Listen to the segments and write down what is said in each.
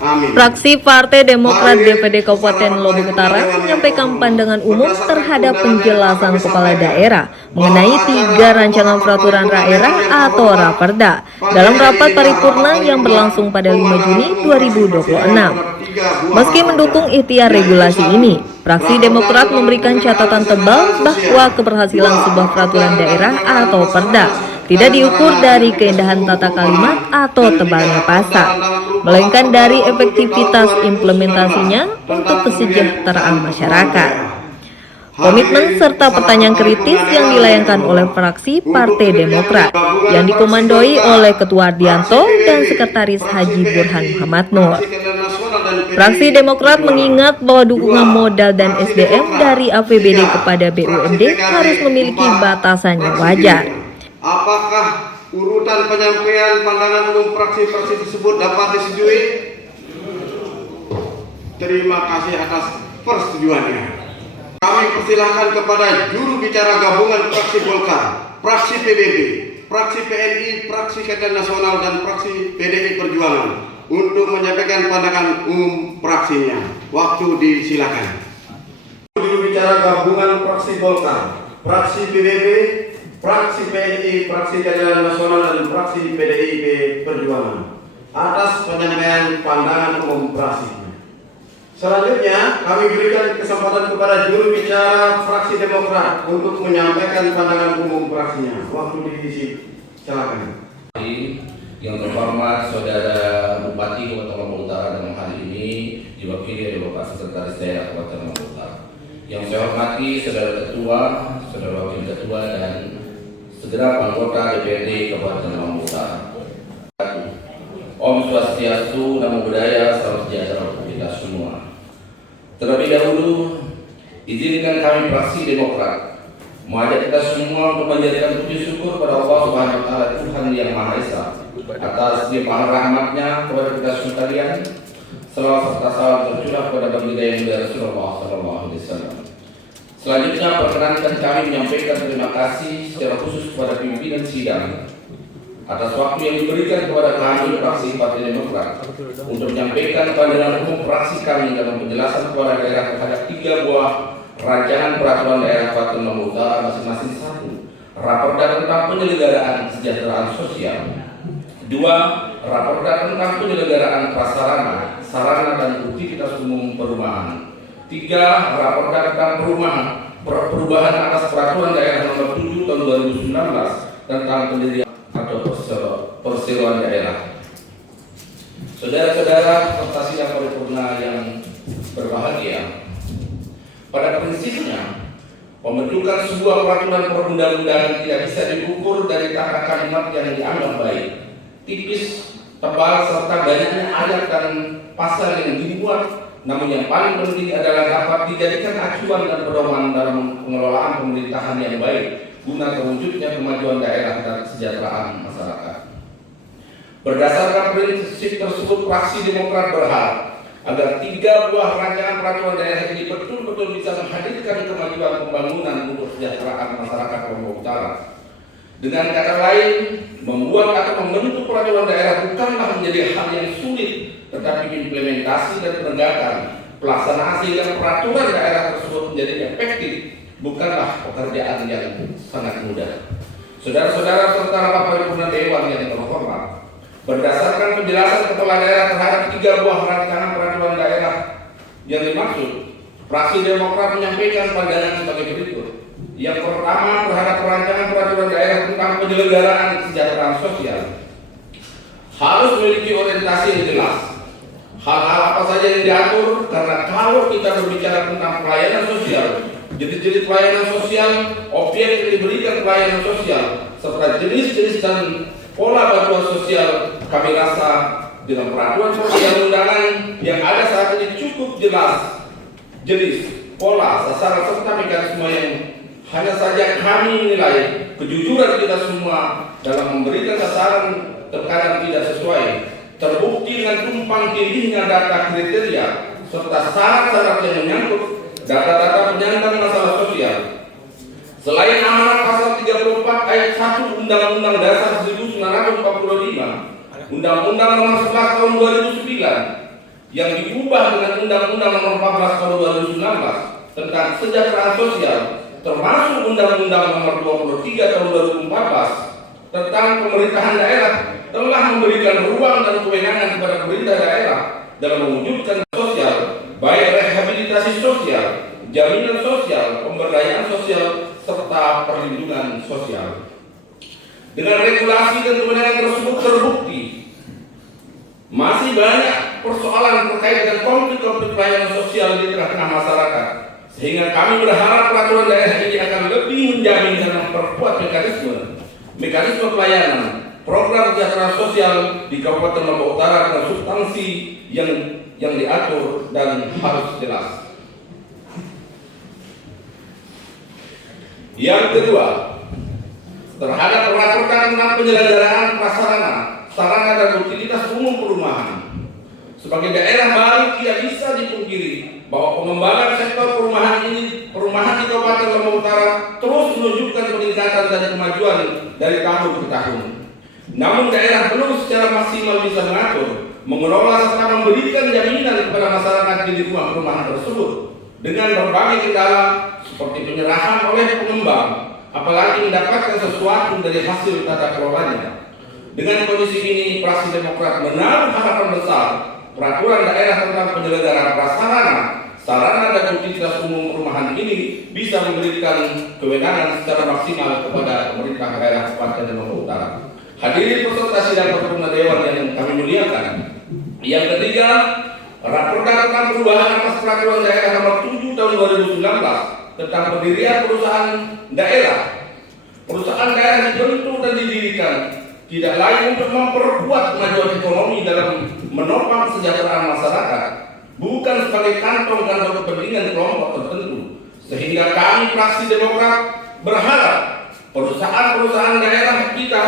Amin. Fraksi Partai Demokrat DPD Kabupaten Lombok Utara menyampaikan pandangan umum terhadap penjelasan kepala daerah mengenai 3 rancangan peraturan daerah atau Raperda dalam rapat paripurna yang berlangsung pada 5 Juni 2026. Meski mendukung ikhtiar regulasi ini, fraksi Demokrat memberikan catatan tebal bahwa keberhasilan sebuah peraturan daerah atau perda tidak diukur dari keindahan tata kalimat atau tebalnya pasal, melainkan dari efektivitas implementasinya untuk kesejahteraan masyarakat. Komitmen serta pertanyaan kritis yang dilayangkan oleh fraksi Partai Demokrat yang dikomandoi oleh Ketua Ardianto dan Sekretaris Haji Burhan Muhammad Nur. Fraksi Demokrat mengingat bahwa dukungan modal dan SDM dari APBD kepada BUMD harus memiliki batasan yang wajar. Apakah urutan penyampaian pandangan umum fraksi-fraksi tersebut dapat disetujui? Terima kasih atas persetujuannya. Kami persilahkan kepada juru bicara gabungan fraksi Golkar, fraksi PBB, fraksi PNI, fraksi Keadilan Nasional, dan fraksi PDI Perjuangan untuk menyampaikan pandangan umum fraksinya. Waktu disilakan. Juru bicara gabungan fraksi Golkar, fraksi PBB, fraksi PNI, fraksi Keadilan Nasional, dan fraksi PDIP Perjuangan atas penyampaian pandangan umum fraksi. Selanjutnya, kami berikan kesempatan kepada juru bicara fraksi Demokrat untuk menyampaikan pandangan umum fraksinya. Waktu diisi, silakan. Yang terhormat Saudara Bupati Kabupaten Lombok Utara dalam hal ini diwakili oleh Bapak Sekretaris Daerah Kabupaten Lombok Utara. Yang saya hormati Saudara Ketua, Saudara Wakil Ketua, dan segenap anggota DPRD Kabupaten Lombok Utara. Om Swastiastu, Namo Buddhaya, salam sejahtera untuk kita semua. Terlebih dahulu, izinkan kami fraksi Demokrat mengajak kita semua untuk menjadikan puji syukur pada Allah Subhanahu wa Ta'ala, Tuhan yang Maha Esa, atas limpahan rahmatnya kepada kita sekalian. Selawat serta salam tercurah kepada baginda yang mulia Rasulullah SAW. Selanjutnya, perkenankan kami menyampaikan terima kasih secara khusus kepada pimpinan sidang atas waktu yang diberikan kepada kami fraksi Partai Demokrat untuk menyampaikan pandangan umum fraksi kami dalam penjelasan kepala daerah terhadap 3 buah rancangan peraturan daerah Kabupaten Lombok Utara, masing-masing 1. Raperda tentang penyelenggaraan kesejahteraan sosial. 2. Raperda tentang penyelenggaraan prasarana, sarana dan utilitas umum perumahan. 3. Raperda tentang perubahan atas peraturan daerah nomor 7 tahun 2019 tentang pendirian atau perseroan daerah. Saudara-saudara peserta sidang paripurna yang berbahagia, pada prinsipnya pembentukan sebuah peraturan perundang-undangan tidak bisa diukur dari tata kalimat yang dianggap baik, tipis, tebal, serta banyaknya ayat dan pasal yang dibuat. Namun yang paling penting adalah dapat dijadikan acuan dan pedoman dalam pengelolaan pemerintahan yang baik guna terwujudnya kemajuan daerah dan kesejahteraan masyarakat. Berdasarkan prinsip tersebut, fraksi Demokrat berharap agar 3 buah rancangan peraturan daerah ini betul-betul bisa menghadirkan kemajuan pembangunan untuk kesejahteraan masyarakat Lombok Utara. Dengan kata lain, membuat atau membentuk peraturan daerah bukanlah menjadi hal yang sulit, tetapi implementasi dan penegakan pelaksanaan sehingga peraturan daerah tersebut menjadi efektif bukanlah pekerjaan yang sangat mudah. Saudara-saudara serta rapat paripurna dewan yang terhormat, berdasarkan penjelasan kepala daerah terhadap 3 buah rancangan peraturan daerah yang dimaksud, fraksi Demokrat menyampaikan pandangan sebagai berikut. Yang pertama, terhadap rancangan peraturan daerah tentang penyelenggaraan kesejahteraan sosial harus memiliki orientasi yang jelas. Hal-hal apa saja yang diatur, karena kalau kita berbicara tentang pelayanan sosial, jenis-jenis pelayanan sosial, objek yang diberikan pelayanan sosial, serta jenis-jenis dan pola bantuan sosial, kami rasa dengan peraturan perundang-undangan yang ada saat ini cukup jelas jenis, pola, sasaran, serta mekanisme yang hanya saja kami menilai kejujuran kita semua dalam memberikan sasaran terkadang tidak sesuai, terbukti dengan tumpang tindihnya data kriteria serta syarat-syarat yang menyangkut data-data penyandang masalah sosial. Selain amanat pasal 34 ayat 1 Undang-Undang Dasar 1945, Undang-Undang Nomor 11 Tahun 2009, yang diubah dengan Undang-Undang Nomor 14 Tahun 2019 tentang kesejahteraan sosial, termasuk Undang-Undang Nomor 23 Tahun 2014 tentang pemerintahan daerah, telah memberikan ruang dan kewenangan kepada pemerintah daerah dalam mewujudkan sosial, baik rehabilitasi sosial, jaminan sosial, pemberdayaan sosial, serta perlindungan sosial. Dengan regulasi dan kewenangan tersebut terbukti masih banyak persoalan terkait dengan konflik-konflik pelayanan sosial di tengah-tengah masyarakat, sehingga kami berharap peraturan daerah ini akan lebih menjamin dan memperkuat mekanisme pelayanan program kesejahteraan sosial di Kabupaten Lombok Utara dengan substansi yang diatur dan harus jelas. Yang kedua, terhadap peraturan tentang penyelenggaraan prasarana, sarana dan utilitas umum perumahan. Sebagai daerah baru tidak bisa dipungkiri bahwa pengembangan sektor perumahan di Kabupaten Lombok Utara terus menunjukkan peningkatan dan kemajuan dari tahun ke tahun. Namun daerah belum secara maksimal bisa mengatur, mengelola serta memberikan jaminan kepada masyarakat di lingkungan perumahan tersebut dengan berbagai kendala seperti penyerahan oleh pengembang, apalagi mendapatkan sesuatu dari hasil tata kelolanya. Dengan kondisi ini, Fraksi Demokrat menaruh harapan besar peraturan daerah tentang penyelenggaraan prasarana, sarana dan utilitas umum perumahan ini bisa memberikan kewenangan secara maksimal kepada pemerintah daerah Kabupaten Lombok Utara. Hadirin peserta sidang paripurna Dewan yang kami muliakan. Yang ketiga, Raperda tentang perubahan atas peraturan daerah nomor 7 tahun 2019 tentang pendirian perusahaan daerah. Perusahaan daerah dibentuk dan didirikan tidak lain untuk memperkuat kemajuan ekonomi dalam menopang kesejahteraan masyarakat, bukan sebagai kantong-kantong kepentingan kelompok tertentu. Sehingga kami Fraksi Demokrat berharap perusahaan-perusahaan daerah kita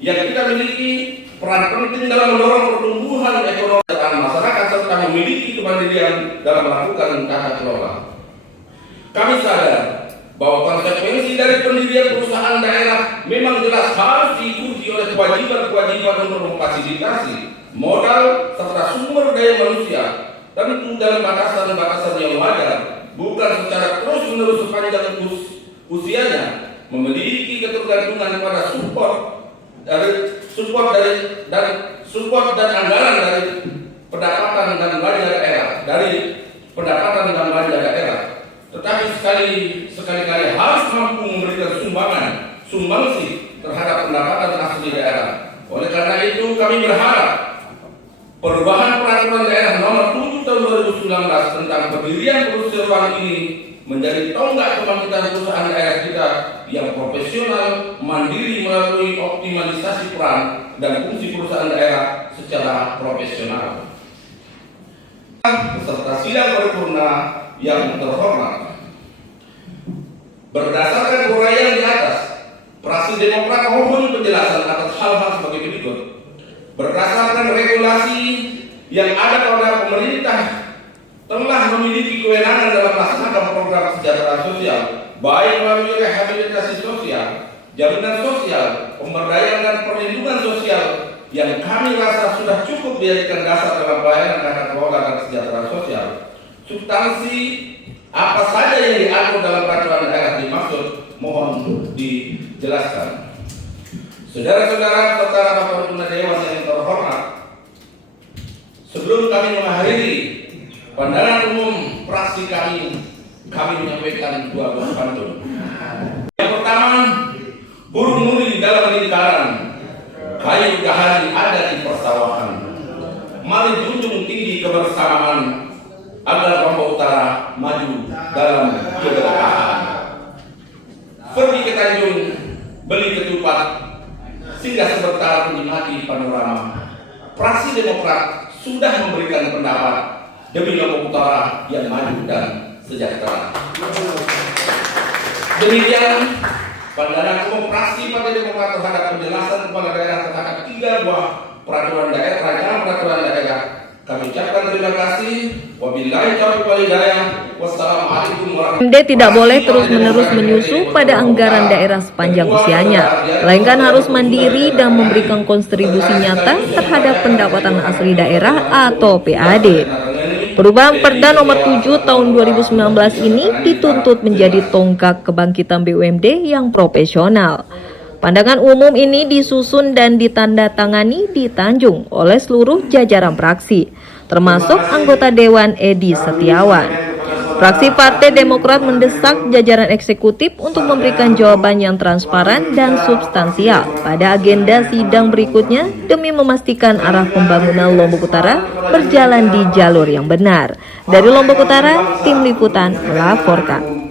yang kita miliki peran penting dalam mendorong pertumbuhan ekonomi masyarakat serta memiliki kemandirian dalam melakukan tata kelola. Kami sadar bahwa konsekuensi dari pendirian perusahaan daerah memang jelas harus diikuti oleh kewajiban-kewajiban untuk memfasilitasi modal serta sumber daya manusia, tentu dalam batasan-batasan yang wajar, bukan secara terus-menerus sepanjang usianya memiliki ketergantungan pada support dan anggaran dari pendapatan dan belanja daerah, tetapi sekali-kali harus mampu memberikan sumbangsi terhadap pendapatan asli daerah. Oleh karena itu kami berharap perubahan peraturan daerah nomor 7 tahun 2019 tentang pendirian perusahaan ini menjadi tonggak kebangkitan perusahaan daerah kita yang profesional, mandiri melalui optimalisasi peran dan fungsi perusahaan daerah secara profesional. Peserta sidang paripurna yang terhormat, berdasarkan uraian di atas, Fraksi Demokrat mohon penjelasan atas hal-hal sebagai berikut. Berdasarkan regulasi yang ada pada pemerintah telah memiliki kewenangan dalam melaksanakan program kesejahteraan sosial, baik melalui rehabilitasi sosial, jaminan sosial, pemberdayaan dan perlindungan sosial, yang kami rasa sudah cukup dijadikan dasar dalam pelayanan tata kelola dan kesejahteraan sosial. Substansi apa saja yang diatur dalam peraturan daerah dimaksud mohon dijelaskan. Saudara-saudara peserta rapat paripurna Dewan yang terhormat, sebelum kami mengakhiri pandangan umum fraksi kami menyampaikan dua buah pantun. Yang pertama, burung nuri dalam lingkaran, kayu gahani ada di persawahan. Mari junjung tinggi kebersamaan agar Lombok Utara maju dalam keberkahan. Pergi ke Tanjung, beli ketupat, singgah sebentar menikmati panorama. Fraksi Demokrat sudah memberikan pendapat demi Lombok Utara yang maju dan sejahtera. Demikian pandangan umum Fraksi Partai Demokrat terhadap penjelasan kepala daerah terhadap 3 buah peraturan daerah, rancangan peraturan daerah Kami ucapkan terima kasih. Wabillahi taufiq wal hidayah. Wassalamualaikum warahmatullahi MD tidak boleh terus-menerus menyusup pada anggaran daerah sepanjang usianya, melainkan harus mandiri dan memberikan kontribusi nyata terhadap pendapatan asli daerah atau PAD. Perubahan Perda Nomor 7 Tahun 2019 ini dituntut menjadi tonggak kebangkitan BUMD yang profesional. Pandangan umum ini disusun dan ditandatangani di Tanjung oleh seluruh jajaran fraksi, termasuk anggota Dewan Edi Setiawan. Fraksi Partai Demokrat mendesak jajaran eksekutif untuk memberikan jawaban yang transparan dan substansial pada agenda sidang berikutnya demi memastikan arah pembangunan Lombok Utara berjalan di jalur yang benar. Dari Lombok Utara, Tim Liputan melaporkan.